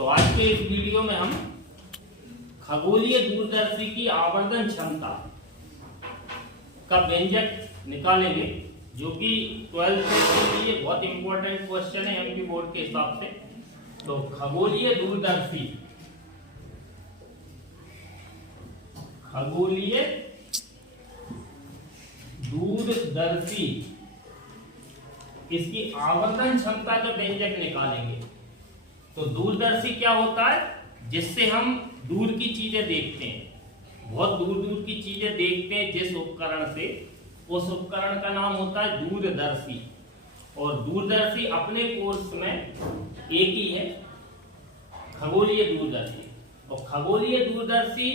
तो आज के इस वीडियो में हम खगोलीय दूरदर्शी की आवर्धन क्षमता का व्यंजक निकालेंगे, जो कि 12th के लिए बहुत इंपॉर्टेंट क्वेश्चन है एमपी बोर्ड के हिसाब से। तो खगोलीय दूरदर्शी इसकी आवर्धन क्षमता का व्यंजक निकालेंगे। तो दूरदर्शी क्या होता है? जिससे हम दूर की चीजें देखते हैं, बहुत दूर दूर की चीजें देखते हैं जिस उपकरण से, उस उपकरण का नाम होता है दूरदर्शी। और दूरदर्शी अपने कोर्स में एक ही है, खगोलीय दूरदर्शी। और खगोलीय दूरदर्शी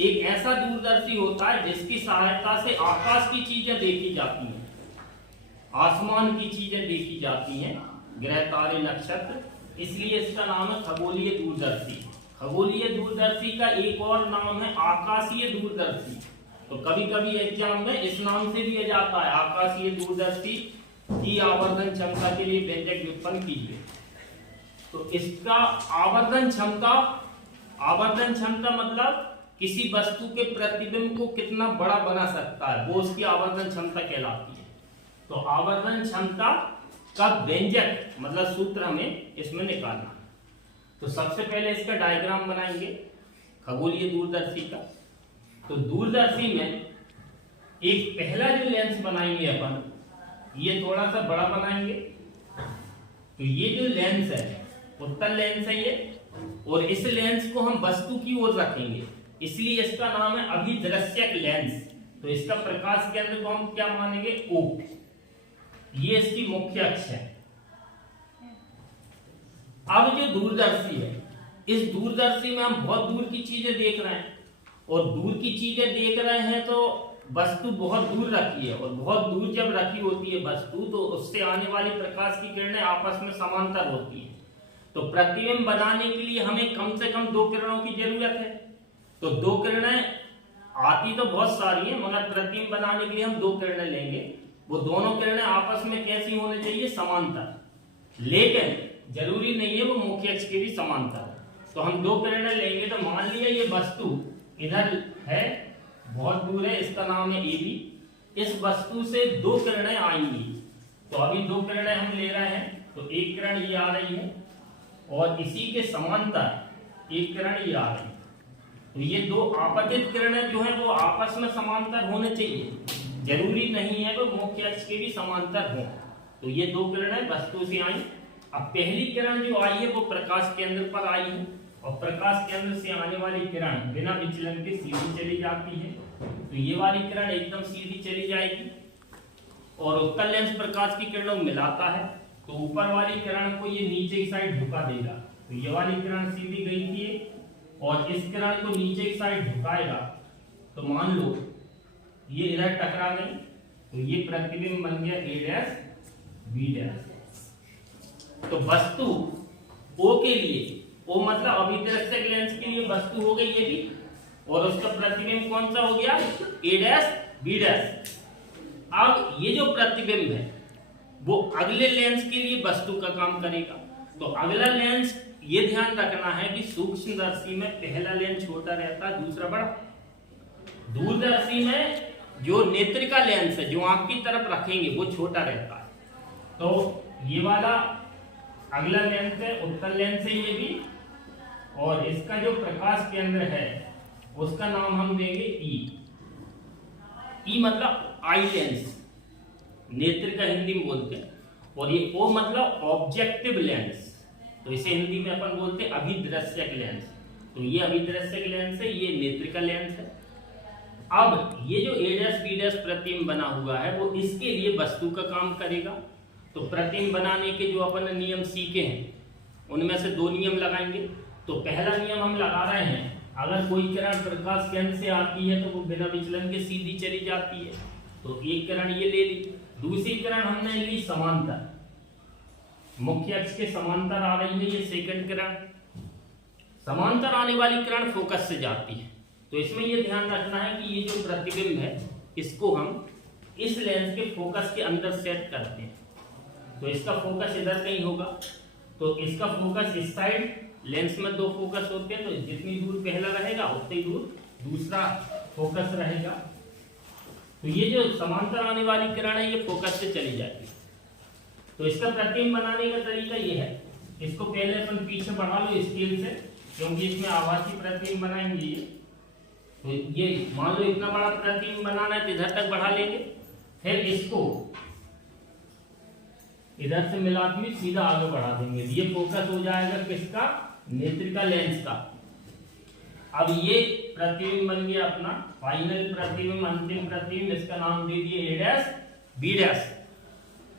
एक ऐसा दूरदर्शी होता है जिसकी सहायता से आकाश की चीजें देखी जाती हैं, आसमान की चीजें देखी जाती हैं, ग्रह तारे नक्षत्र, इसलिए इसका नाम है खगोलीय दूरदर्शी। खगोलीय दूरदर्शी का एक और नाम है आकाशीय दूरदर्शी। तो कभी कभी एग्जाम में इस नाम से दिया जाता है, आकाशीय दूरदर्शी की आवर्धन क्षमता के लिए व्यंजक व्युत्पन्न कीजिए। तो इसका आवर्धन क्षमता मतलब किसी वस्तु के प्रतिबिंब को कितना बड़ा बना सकता है, वो उसकी आवर्धन क्षमता कहलाती है। तो आवर्धन क्षमता का व्यंजक मतलब सूत्र हमें इसमें निकालना है। तो सबसे पहले इसका डायग्राम बनाएंगे खगोलीय दूरदर्शी का। तो दूरदर्शी में एक पहला जो लेंस बनाएंगे अपन, ये थोड़ा सा बड़ा बनाएंगे। तो ये जो लेंस है उत्तल लेंस है ये, और इस लेंस को हम वस्तु की ओर रखेंगे, इसलिए इसका नाम है अभिदृश्यक लेंस। तो इसका प्रकाश केंद्र को हम क्या मानेंगे? O। ये इसकी मुख्य अक्ष है। अब जो दूरदर्शी है, इस दूरदर्शी में हम बहुत दूर की चीजें देख रहे हैं, और दूर की चीजें देख रहे हैं तो वस्तु बहुत दूर रखी है, और बहुत दूर जब रखी होती है वस्तु, तो उससे आने वाली प्रकाश की किरणें आपस में समांतर होती हैं। तो प्रतिबिंब बनाने के लिए हमें कम से कम दो किरणों की जरूरत है। तो दो किरणें आती तो बहुत सारी हैं, मगर प्रतिबिंब बनाने के लिए हम दो किरणें लेंगे। वो दोनों किरणें आपस में कैसी होनी चाहिए? समांतर। लेकिन जरूरी नहीं है वो मुख्य अक्ष के भी समांतर। तो हम दो किरणें लेंगे। तो मान लिया ये वस्तु इधर है, बहुत दूर है, इसका नाम है AB। इस वस्तु से दो किरणें आएंगी। तो अभी दो किरणें हम ले रहे हैं। तो एक किरण ये आ रही है, और इसी के समांतर एक किरण ये आ रही है। तो ये दो आपतित किरणें जो है वो आपस में समांतर होने चाहिए, जरूरी नहीं है वो मुख्य अक्ष के भी समांतर हो। तो ये दो किरणें वस्तु से आई। अब पहली किरण जो आई है वो प्रकाश केंद्र पर आई है, और प्रकाश केंद्र से आने वाली किरण बिना विचलन के सीधी चली जाती है। तो ये वाली किरण एकदम सीधी चली जाएगी, और उत्तल लेंस प्रकाश की किरणों को मिलाता है, तो ऊपर वाली किरण को ये नीचे की साइड झुका देगा। तो ये वाली किरण सीधी गई थी, और इस किरण को नीचे की साइड झुकाएगा। तो मान लो ये इधर टकरा गई, तो ये प्रतिबिंब बन गया A' B'। तो वस्तु O के लिए, O मतलब अभिदृश्यक लेंस के लिए वस्तु हो गई ये भी, और उसका प्रतिबिंब कौन सा हो गया? A' B'। अब ये जो प्रतिबिंब है वो अगले लेंस के लिए वस्तु का काम करेगा। तो अगला लेंस, ये ध्यान रखना है कि सूक्ष्मदर्शी में पहला लेंस छोटा रहता है, दूसरा बड़ा। दूरदर्शी में जो नेत्रिका लेंस है, जो आंख की तरफ रखेंगे, वो छोटा रहता है। तो ये वाला अगला लेंस है, उत्तल लेंस है ये भी, और इसका जो प्रकाश केंद्र है उसका नाम हम देंगे E मतलब आई लेंस, नेत्रिका हिंदी में बोलते हैं। और ये O मतलब ऑब्जेक्टिव लेंस, तो इसे हिंदी में अपन बोलते हैं अभिदृश्यक लेंस। तो ये अभिदृश्यक लेंस है, ये नेत्रिका लेंस है। अब ये जो A' B' प्रतिबिंब बना हुआ है वो इसके लिए वस्तु का काम करेगा। तो प्रतिबिंब बनाने के जो अपन नियम सीखे हैं, उनमें से दो नियम लगाएंगे। तो पहला नियम हम लगा रहे हैं, अगर कोई किरण प्रकाश केंद्र से आती है तो वो बिना विचलन के सीधी चली जाती है। तो एक किरण ये ले ली, दूसरी किरण हमने ली समांतर, मुख्य अक्ष के समांतर आ रही है ये सेकंड किरण। समांतर आने वाली किरण फोकस से जाती है। तो इसमें ये ध्यान रखना है कि ये जो प्रतिबिंब है इसको हम इस लेंस के फोकस के अंदर सेट करते हैं। तो इसका फोकस इधर कहीं होगा, तो इसका फोकस इस साइड लेंस में दो फोकस होते हैं, तो जितनी दूर पहला रहेगा उतनी दूर दूसरा फोकस रहेगा। तो ये जो समांतर आने वाली किरण है ये फोकस से चली जाती है। तो इसका प्रतिबिंब बनाने का तरीका ये है, इसको पहले अपन पीछे बढ़ा लो स्केल से, क्योंकि इसमें आभासी प्रतिबिंब बनाएंगे ये। तो ये मान लो इतना बड़ा प्रतिबिंब बनाना है तो इधर तक बढ़ा लेंगे, फिर इसको इधर से मिलाते हुए सीधा आगे बढ़ा देंगे। ये फोकस हो जाएगा किसका? नेत्रिका लेंस का। अब ये प्रतिबिंब बन गया अपना फाइनल प्रतिबिंब, अंतिम प्रतिबिंब। इसका नाम दे दिए ए डैश बी डैश।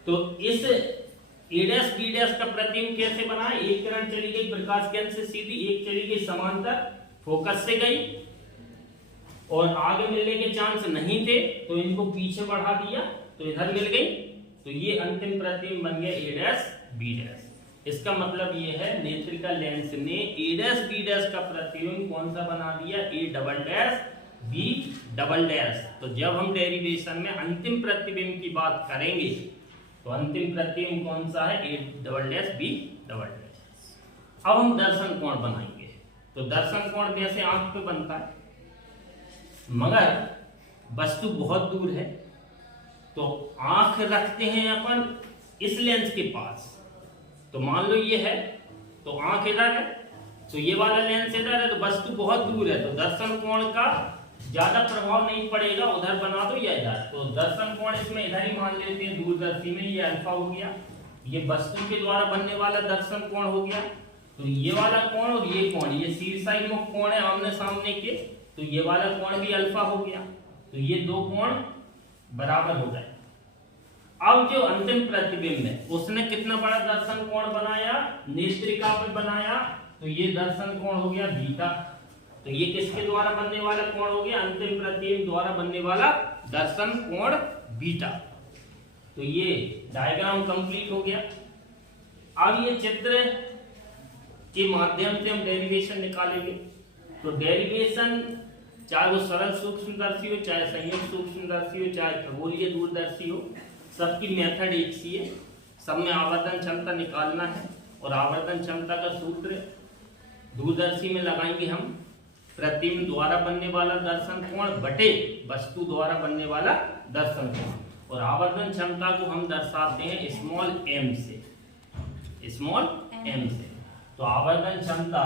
तो इस ए डैश बी डैश का प्रतिबिंब कैसे बना? एक किरण चली गई प्रकाश केंद्र से सीधी, एक चली गई समांतर फोकस से गई, और आगे मिलने के चांस नहीं थे तो इनको पीछे बढ़ा दिया तो इधर मिल गई। तो ये अंतिम प्रतिबिंब बन गया ए डैश बी डैश। इसका मतलब ये है नेत्रिका लेंस ने ए डैश बी डैश का प्रतिबिंब कौन सा बना दिया? A double dash B double dash. तो जब हम डेरिवेशन में अंतिम प्रतिबिंब की बात करेंगे तो अंतिम प्रतिबिंब कौन सा है? A double dash B double dash. अब हम दर्शन कोण बनाएंगे। तो दर्शन कोण जैसे आंख पे बनता है, मगर वस्तु बहुत दूर है, तो आंख रखते हैं अपन इस लेंस के पास। तो मान लो ये है, तो आंख इधर है, तो ये वाला लेंस इधर है, तो वस्तु बहुत दूर है, तो दर्शन कोण का ज्यादा प्रभाव नहीं पड़ेगा, उधर बना दो या इधर। तो दर्शन कोण इसमें इधर ही मान लेते हैं, दूरदर्शी में ये अल्फा हो गया, ये वस्तु के द्वारा बनने वाला दर्शन कोण हो गया। तो ये वाला कोण और ये कोण, ये शीर्षाभिमुख कोण है आमने सामने के, तो ये वाला कोण भी अल्फा हो गया। तो ये दो कोण बराबर हो गए। अब जो अंतिम प्रतिबिंब है उसने कितना बड़ा दर्शन कोण बनाया? नेत्रिका पे बनाया, तो ये दर्शन कोण हो गया बीटा। तो ये किसके द्वारा बनने वाला कोण हो गया? अंतिम प्रतिबिंब द्वारा बनने वाला दर्शन कोण बीटा। तो ये डायग्राम कंप्लीट हो गया। अब ये चित्र के माध्यम से हम डेरिवेशन निकालेंगे। तो डेरिवेशन चाहे वो सरल सूक्ष्मदर्शी हो, चाहे संयुक्त सूक्ष्मदर्शी हो, चाहे खगोलीय दूरदर्शी हो, सबकी मेथड एक सी है। सब में आवर्धन क्षमता निकालना है, और आवर्धन क्षमता का सूत्र दूरदर्शी में लगाएंगे हम प्रतिबिंब द्वारा बनने वाला दर्शन कोण बटे वस्तु द्वारा बनने वाला दर्शन कोण। और आवर्धन क्षमता को हम दर्शाते हैं स्मॉल m से, स्मॉल m से। तो आवर्धन क्षमता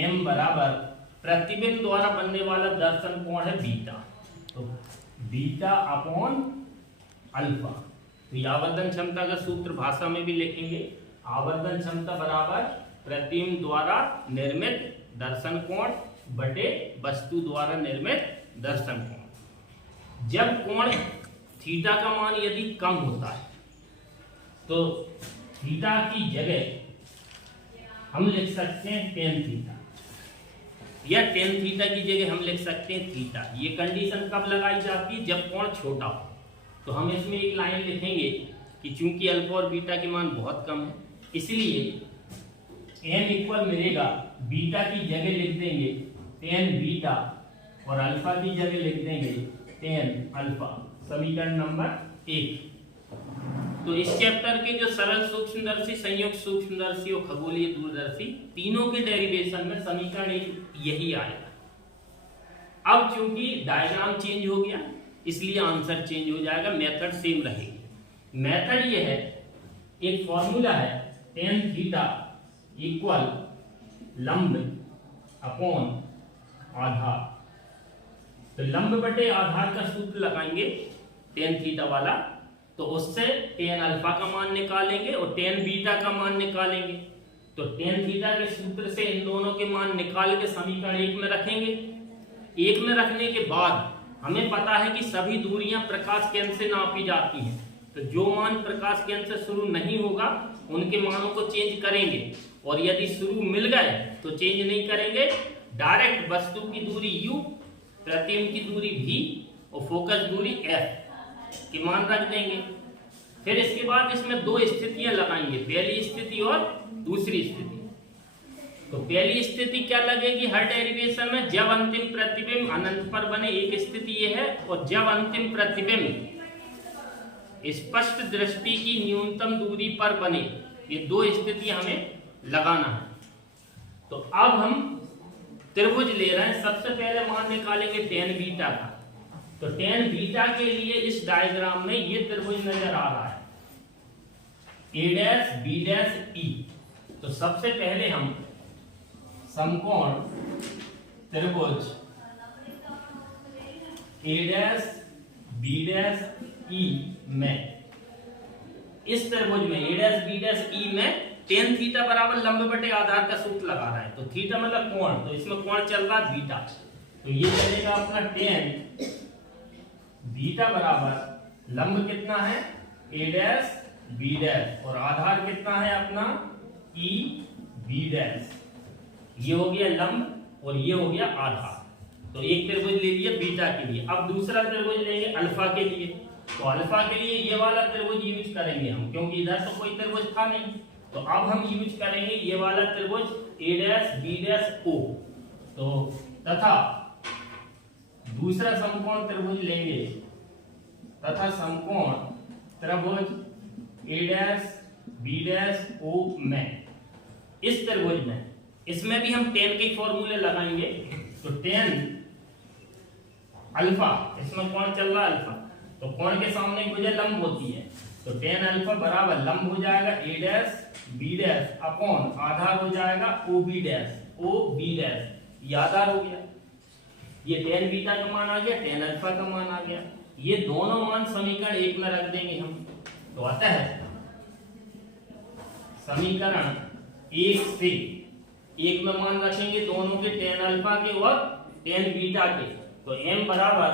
m बराबर प्रतिबिंब द्वारा बनने वाला दर्शन कोण है बीटा, तो बीटा अपॉन अल्फा। तो ये आवर्धन क्षमता का सूत्र भाषा में भी लिखेंगे, आवर्धन क्षमता बराबर प्रतिबिंब द्वारा निर्मित दर्शन कोण बटे वस्तु द्वारा निर्मित दर्शन कोण। जब कोण थीटा का मान यदि कम होता है तो थीटा की जगह हम लिख सकते हैं टेन थीटा, या टेन थीटा की जगह हम लिख सकते हैं थीटा। ये कंडीशन कब लगाई जाती है? जब कोण छोटा हो। तो हम इसमें एक लाइन लिखेंगे कि चूंकि अल्फा और बीटा के मान बहुत कम है, इसलिए n इक्वल मिलेगा, बीटा की जगह लिख देंगे टेन बीटा और अल्फा की जगह लिख देंगे टेन अल्फा। समीकरण नंबर 1। तो इस चैप्टर के जो सरल सूक्ष्मदर्शी, संयुक्त सूक्ष्मदर्शी और खगोलीय दूरदर्शी तीनों के डेरिवेशन में समीकरण यही आएगा। अब चूंकि डायग्राम चेंज हो गया इसलिए आंसर चेंज हो जाएगा, मेथड सेम रहेगी। मेथड ये है, एक फॉर्मूला है टेन थीटा इक्वल लंब अपॉन आधार। तो लंब बटे आधार का सूत्र लगाएंगे टेन थीटा वाला, तो उससे टेन अल्फा का मान निकालेंगे और टेन बीटा का मान निकालेंगे। तो टेन थीटा के सूत्र से इन दोनों के मान निकाल के समीकरण 1 में रखेंगे। 1 में रखने के बाद हमें पता है कि सभी दूरियां प्रकाश केंद्र से नापी जाती हैं, तो जो मान प्रकाश केंद्र से शुरू नहीं होगा उनके मानों को चेंज करेंगे, और यदि शुरू मिल गए तो चेंज नहीं करेंगे, डायरेक्ट वस्तु की दूरी u, प्रतिबिंब की दूरी v और फोकस दूरी f के मान रख देंगे। फिर इसके बाद इसमें दो स्थितियां लगाएंगे, पहली स्थिति और दूसरी स्थिति। तो पहली स्थिति क्या लगेगी हर डेरिवेशन में? जब अंतिम प्रतिबिंब अनंत पर बने, एक स्थिति ये है, और जब अंतिम प्रतिबिंब स्पष्ट दृष्टि की न्यूनतम दूरी पर बने। ये दो स्थिति हमें लगाना है। तो अब हम त्रिभुज ले रहे हैं। सबसे पहले मान निकालेंगे tan बीटा का। तो tan बीटा के लिए इस डायग्राम में ये त्रिभुज नजर आ रहा है a dash b dash e। तो सबसे पहले हम समकोण त्रिभुज a dash b dash e में, इस त्रिभुज में a dash b dash e में tan थीटा बराबर लंब बटे आधार का सूत्र लगा रहा है। तो थीटा मतलब कोण, तो इसमें कोण चल रहा है बीटा। तो ये चलेगा अपना tan बीटा बराबर लंब कितना है a डैश b डैश और आधार कितना है अपना e b डैश। ये हो गया लंब और ये हो गया आधार। तो एक त्रिभुज ले लिया बीटा के लिए। अब दूसरा त्रिभुज लेंगे अल्फा के लिए। तो अल्फा के लिए ये वाला त्रिभुज यूज करेंगे हम, क्योंकि इधर तो कोई त्रिभुज था नहीं। तो अब हम यूज करेंगे ये वाला त्रिभुज a dash b dash o। तो तथा दूसरा समकोण त्रिभुज लेंगे तथा समकोण त्रिभुज a dash b dash o में, इस त्रिभुज में, इसमें भी हम tan के फॉर्मूले लगाएंगे। तो tan अल्फा, इसमें कोण चल रहा है अल्फा, तो कोण के सामने भुजा लंब होती है। तो tan अल्फा बराबर लंब हो जाएगा a dash b dash upon आधार हो जाएगा o b डैश, ये आधार हो गया। ये tan बीटा का मान आ गया, tan अल्फा का मान आ गया। ये दोनों मान समीकरण एक में रख देंगे हम। तो अतः समीकरण एक से एक में मान रखेंगे दोनों के, tan अल्फा के और tan बीटा के। तो m बराबर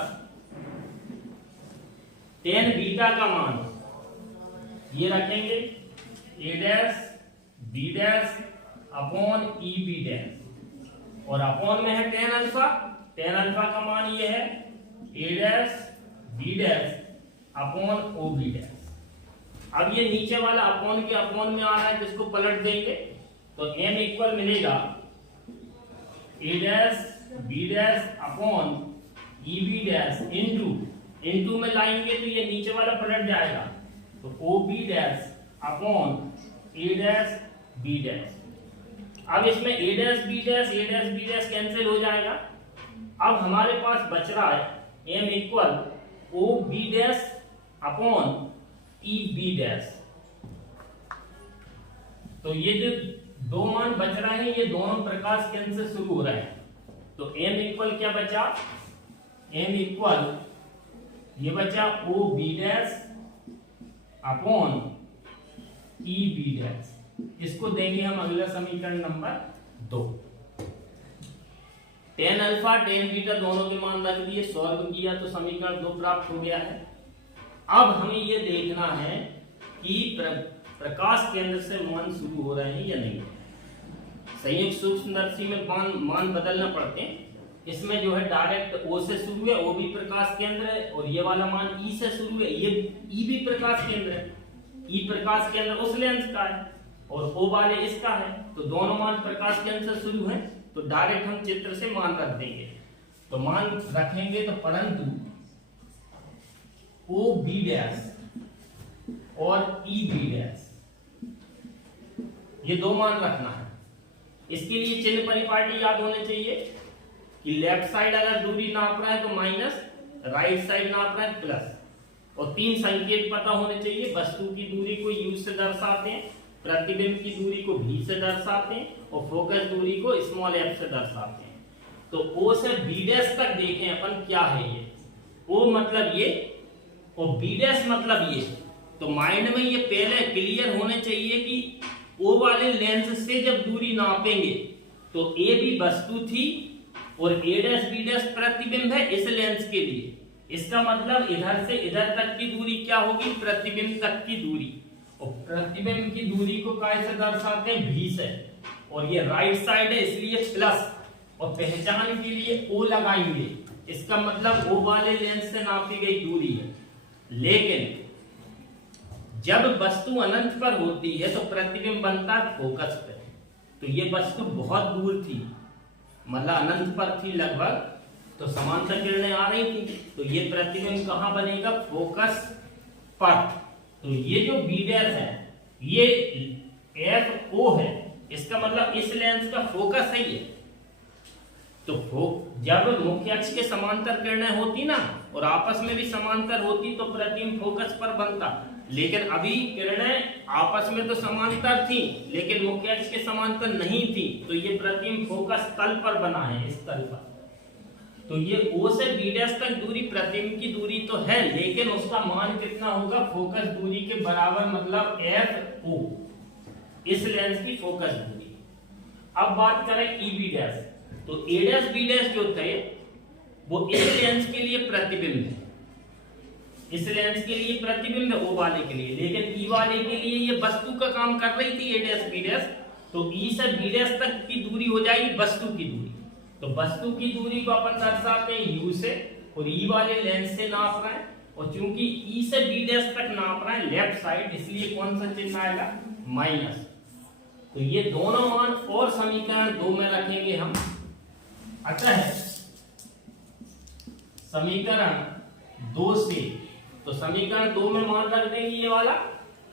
tan बीटा का मान ये रखेंगे a dash b dash upon e b dash और अपॉन में है tan अल्फा का मान ये है a dash b dash upon o b dash. अब ये नीचे वाला अपॉन के अपॉन में आ रहा है, जिसको पलट देंगे तो m इक्वल मिलेगा a dash b dash upon e b dash into में लाएंगे तो ये नीचे वाला पलट जाएगा। तो o b dash upon a dash b dash. अब इसमें a dash b dash cancel हो जाएगा। अब हमारे पास बच रहा है m equal o b dash upon e b dash. तो ये जो दो मान बच रहे हैं, ये दोनों प्रकाश केंद्र से शुरू हो रहे हैं। तो m इक्वल क्या बचा, m इक्वल ये बचा o b dash upon e b dash. इसको देंगे हम अगला समीकरण number 2। tan alpha tan beta दोनों के मान रख दिए, सॉल्व किया तो समीकरण 2 प्राप्त हो गया है। अब हमें ये देखना है कि प्रकाश केंद्र से मान शुरू हो रहे हैं या नहीं। संयुक्त सूक्ष्मदर्शी में मान बदलना पड़ते हैं। इसमें जो है डायरेक्ट O से शुरू है, O भी प्रकाश केंद्र है, और ये वाला मान E से शुरू है, ये E भी प्रकाश केंद्र है। E प्रकाश केंद्र उस लेंस का है और O वाले इसका है। तो दोनों मान प्रकाश केंद्र से शुरू है, तो डायरेक्ट हम चित्र से मान रख देंगे। तो मान रखेंगे तो परंतु O B डैश और E B डैश, ये दो मान रखना है। इसके लिए चिन्ह परिपाटी याद होने चाहिए कि लेफ्ट साइड अगर दूरी नाप रहा है तो माइनस, राइट साइड नाप रहा है प्लस, और 3 संकेत पता होने चाहिए। वस्तु की दूरी को U से दर्शाते हैं, प्रतिबिंब की दूरी को V से दर्शाते हैं और फोकस दूरी को स्मॉल f से दर्शाते हैं। तो O से B डैश तक देखें अपन क्या है ये। O मतलब ये और B डैश मतलब ये। तो माइंड में ये पहले क्लियर होने चाहिए कि O वाले लेंस से जब दूरी नापेंगे तो A भी वस्तु थी और A डैश B डैश प्रतिबिंब है इस लेंस के लिए। इसका मतलब इधर से इधर तक की दूरी क्या होगी, प्रतिबिंब तक की दूरी। और प्रतिबिंब की दूरी को कैसे दर्शाते हैं, V से, और ये राइट साइड है इसलिए प्लस, और पहचान के लिए O लगाएंगे। इसका मतलब O वाले लेंस से नापी गई दूरी है। लेकिन जब वस्तु अनंत पर होती है तो प्रतिबिंब बनता है फोकस पे। तो ये वस्तु बहुत दूर थी, मतलब अनंत पर थी लगभग, तो समांतर किरणें आ रही थी, तो ये प्रतिबिंब कहाँ बनेगा, फोकस पर। तो ये जो B डैश है ये FO है, इस इसका मतलब इस लेंस का फोकस सही है। तो जब मुख्य अक्ष के समांतर किरणें होती ना और आपस में भी समांतर होती तो प्रतिबिंब फोकस पर बनता, लेकिन अभी किरणें आपस में तो समांतर थी लेकिन मुख्य अक्ष के समांतर नहीं थी, तो ये प्रतिबिंब फोकस तल पर बना है, इस तल पर। तो ये O से B' तक दूरी प्रतिबिंब की दूरी तो है, लेकिन उसका मान कितना होगा, फोकस दूरी के बराबर, मतलब FO, इस लेंस की फोकस दूरी। अब बात करें EB', तो A', B' जो थे वो इस लेंस के लिए प्रतिबिंब है, इस लेंस के लिए प्रतिबिंब है O वाले के लिए, लेकिन E वाले के लिए ये वस्तु का काम कर रही थी A', B', तो E से B' तक की दूरी हो जाएगी वस्तु की दूरी। तो वस्तु की दूरी को अपन दर्शाते हैं U से, और E वाले लेंस से नाप रहे हैं, और चूंकि E से B' तक नाप रहे हैं लेफ्ट साइड, इसलिए कौन सा चिन्ह आएगा, माइनस। तो ये दोनों मान और समीकरण 2 में रखेंगे हम। अतः समीकरण 2 से, तो समीकरण 2 में मान रख देंगे ये वाला,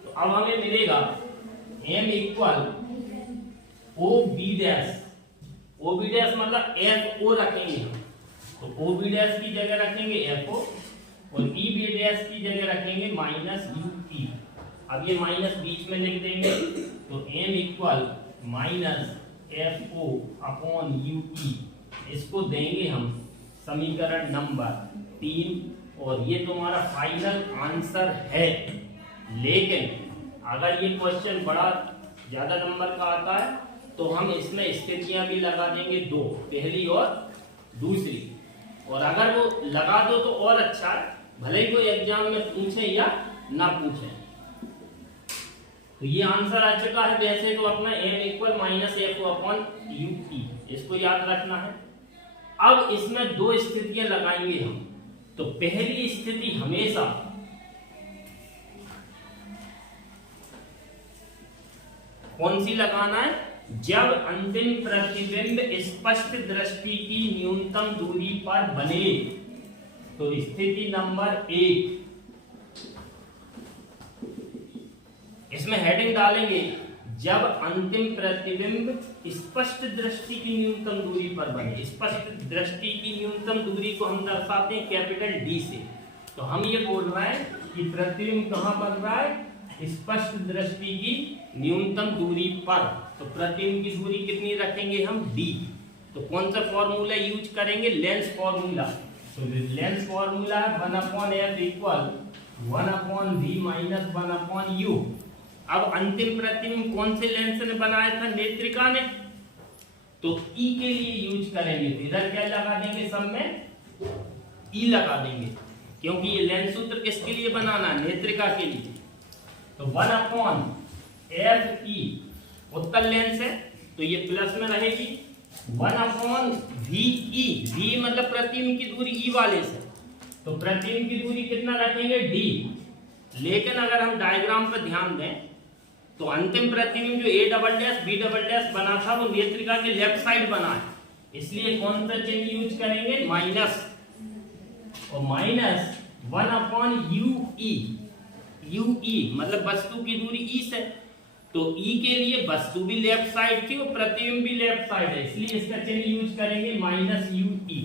तो अब हमें मिलेगा m इक्वल OB' मतलब FO रखेंगे हम, तो OB' की जगह रखेंगे FO और EB' की जगह रखेंगे माइनस UE। अब ये माइनस बीच में लिख देंगे, तो m equal minus FO upon UE, इसको देंगे हम समीकरण नंबर 3, और ये तुम्हारा फाइनल आंसर है। लेकिन अगर ये क्वेश्चन बड़ा ज्यादा नंबर का आता है तो हम इसमें स्थितियां भी लगा देंगे 2, पहली और दूसरी, और अगर वो लगा दो तो और अच्छा है, भले ही कोई एग्जाम में पूछे या ना पूछे। तो ये आंसर आ चुका है वैसे तो अपना m equal minus FO upon UE, इसको याद रखना है। अब इसमें 2 स्थितियां लगाएंगे हम। तो पहली स्थिति हमेशा कौन सी लगाना है, जब अंतिम प्रतिबिंब स्पष्ट दृष्टि की न्यूनतम दूरी पर बने। तो स्थिति नंबर 1, इसमें हेडिंग डालेंगे जब अंतिम प्रतिबिंब स्पष्ट दृष्टि की न्यूनतम दूरी पर बने। स्पष्ट दृष्टि की न्यूनतम दूरी को हम दर्शाते हैं कैपिटल D से। तो हम ये बोल रहे हैं कि प्रतिबिंब कहां बन रहा है, स्पष्ट दृष्टि की न्यूनतम दूरी पर। तो प्रतिबिंब की दूरी कितनी रखेंगे हम, D। तो कौन सा फॉर्मूला यूज करेंगे, लेंस फॉर्मूला। तो लेंस फॉर्मूला है 1/f equal 1/v minus 1/u। अब अंतिम प्रतिबिंब कौन से लेंस ने बनाया था, नेत्रिका ने, तो E के लिए यूज करेंगे। तो इधर क्या लगा देंगे, सब में E लगा देंगे, क्योंकि ये लेंस सूत्र किसके लिए बनाना है, नेत्रिका के लिए। तो 1/FE उत्तल लेंस है तो ये प्लस में रहेगी, 1/VE, V मतलब प्रतिबिंब की दूरी E वाले से, तो प्रतिबिंब की दूरी कितना रखेंगे, D। लेकिन अगर हम डायग्राम पर ध्यान दें तो अंतिम प्रतिबिंब जो A', B' बना था वो नेत्रिका के लेफ्ट साइड बना है, इसलिए कौन सा चिन्ह यूज करेंगे, माइनस, और माइनस 1/UE। UE मतलब वस्तु की दूरी E से, तो E के लिए वस्तु भी लेफ्ट साइड थी और प्रतिबिंब भी लेफ्ट साइड है, इसलिए इसका चिन्ह यूज करेंगे माइनस UE।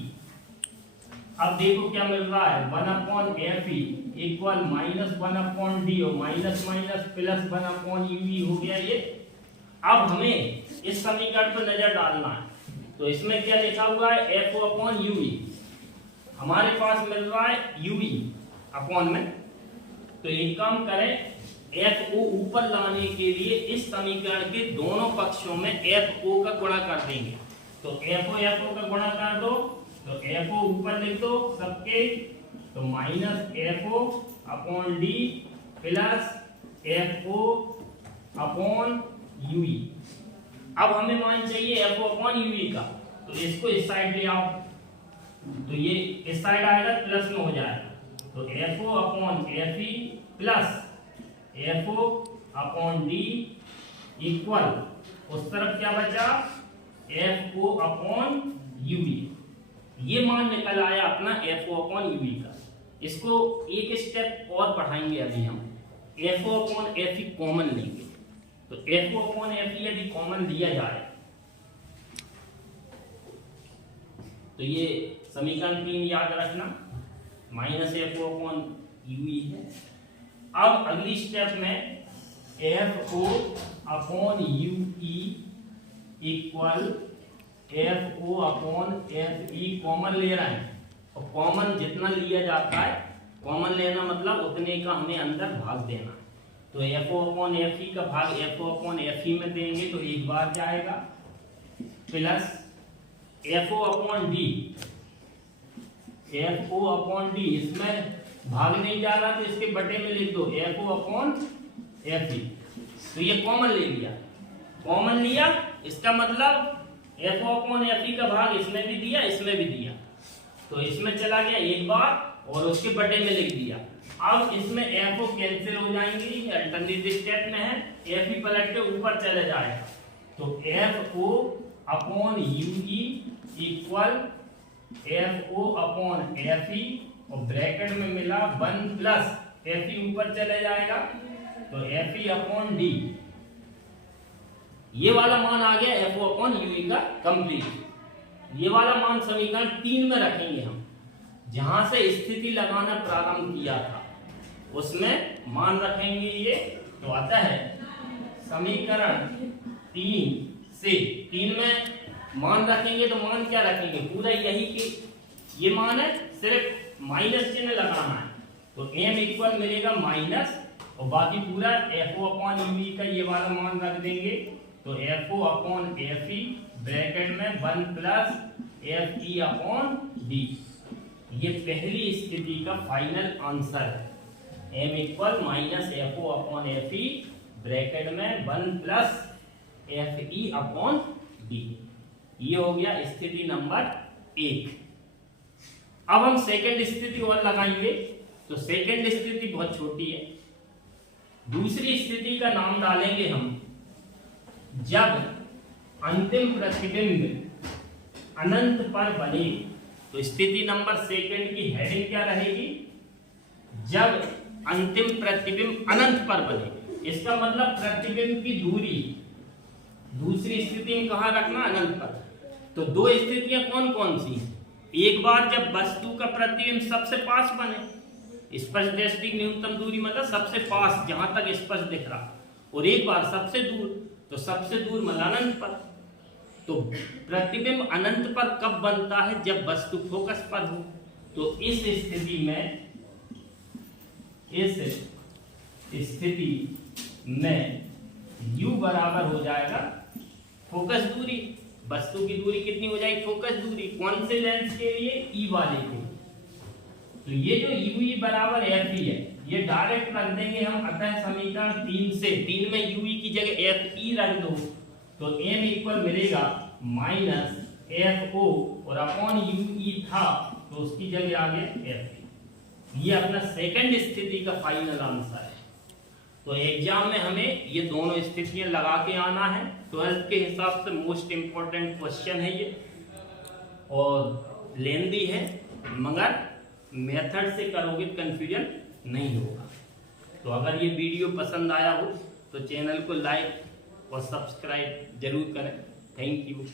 अब देखो क्या मिल रहा है, 1/FE इक्वल माइनस 1/D और माइनस माइनस प्लस 1/UE हो गया ये। अब हमें इस समीकरण पर नजर डालना है, तो इसमें क्या लिखा हुआ है, FO/UE। हमारे पास मिल रहा है UE अपॉन में, तो एक काम करें, FO ऊपर लाने के लिए इस समीकरण के दोनों पक्षों में FO का गुणा कर देंगे। तो FO का गुणा कर दो, तो FO ऊपर लिख दो सबके, तो माइनस FO/D प्लस FO/UE। अब हमें मान चाहिए FO/UE का, तो इसको इस साइड ले आओ, तो ये इस साइड आएगा प्लस में हो जाएगा, तो FO/FE प्लस FO/D इक्वल उस तरफ क्या बचा, FO/UE। ये मान निकल आया अपना FO/UE का। इसको एक स्टेप और बढ़ाएंगे, अभी हम FO/FE कॉमन लेंगे, तो FO अपॉन FE यदि कॉमन लिया जाए तो ये समीकरण 3 याद रखना, माइनस FO अपॉन UE है। अब अगली स्टेप में FO upon UE equal FO upon FE common ले रहे हैं, और कॉमन जितना लिया जाता है, कॉमन लेना मतलब उतने का हमें अंदर भाग देना। तो FO अपॉन FE का भाग FO अपॉन FE में देंगे तो एक बार जाएगा, plus FO upon D, FO upon D इसमें भाग नहीं जा रहा तो इसके बटे में लिख दो FO अपॉन FE। तो ये कॉमन ले लिया, कॉमन लिया इसका मतलब FO अपॉन FE का भाग इसमें भी दिया, इसमें भी दिया, तो इसमें चला गया एक बार और उसके बटे में लिख दिया। अब इसमें FO कैंसिल हो जाएंगी, अल्टरनेटिव स्टेप में है, FE पलट के ऊपर चले जाएगा, तो FO upon UE equal FO upon FE, और ब्रैकेट में मिला 1 प्लस FE ऊपर चले जाएगा तो FE अपॉन D। ये वाला मान आ गया FO अपॉन UE का कंप्लीट। ये वाला मान समीकरण 3 में रखेंगे हम, जहां से स्थिति लगाना प्रारंभ किया था उसमें मान रखेंगे ये। तो आता है समीकरण 3 से 3 में मान रखेंगे, तो मान क्या रखेंगे, पूरा यही के ये मान है, सिर्फ माइनस चिन्ह लगाना है, तो m इक्वल मिलेगा माइनस, और बाकी पूरा FO अपॉन UE का ये वाला मान रख देंगे, तो FO अपॉन FE ब्रैकेट में 1 प्लस FE अपॉन D। ये पहली स्थिति का फाइनल आंसर है, m equal minus FO upon FE bracket में 1 प्लस FE अपॉन D। ये हो गया स्थिति नंबर 1। अब हम सेकंड स्थिति और लगाएंगे, तो सेकंड स्थिति बहुत छोटी है। दूसरी स्थिति का नाम डालेंगे हम जब अंतिम प्रतिबिंब अनंत पर बने। तो स्थिति नंबर सेकंड की हेडिंग क्या रहेगी, जब अंतिम प्रतिबिंब अनंत पर बने। इसका मतलब प्रतिबिंब की दूरी दूसरी स्थिति में कहां रखना, अनंत पर। तो दो स्थितियां कौन कौन सी, एक बार जब वस्तु का प्रतिबिंब सबसे पास बने, स्पर्श दृष्टि न्यूनतम दूरी मतलब सबसे पास जहां तक स्पर्श दिख रहा, और एक बार सबसे दूर, तो सबसे दूर मतलब अनंत पर। तो प्रतिबिंब अनंत पर कब बनता है, जब वस्तु फोकस पर हो। तो इस स्थिति में U बराबर हो जाएगा फोकस दूरी। वस्तु की दूरी कितनी हो जाएगी, फोकस दूरी, कौन से लेंस के लिए, E वाले के। तो ये जो UE बराबर FE है, ये डायरेक्ट रख देंगे हम, अतः समीकरण 3 से 3 में UE की जगह FE रख दो, तो m इक्वल मिलेगा माइनस FO और अपॉन UE था तो उसकी जगह आ गया FE। ये अपना सेकंड स्थिति का फाइनल आंसर है। तो एग्जाम में हमें ये दोनों स्थितियां लगा के आना है। 12th के हिसाब से मोस्ट इंपॉर्टेंट क्वेश्चन है ये, और लेंदी है, मगर मेथड से करोगे कंफ्यूजन नहीं होगा। तो अगर ये वीडियो पसंद आया हो तो चैनल को लाइक और सब्सक्राइब जरूर करें। Thank you.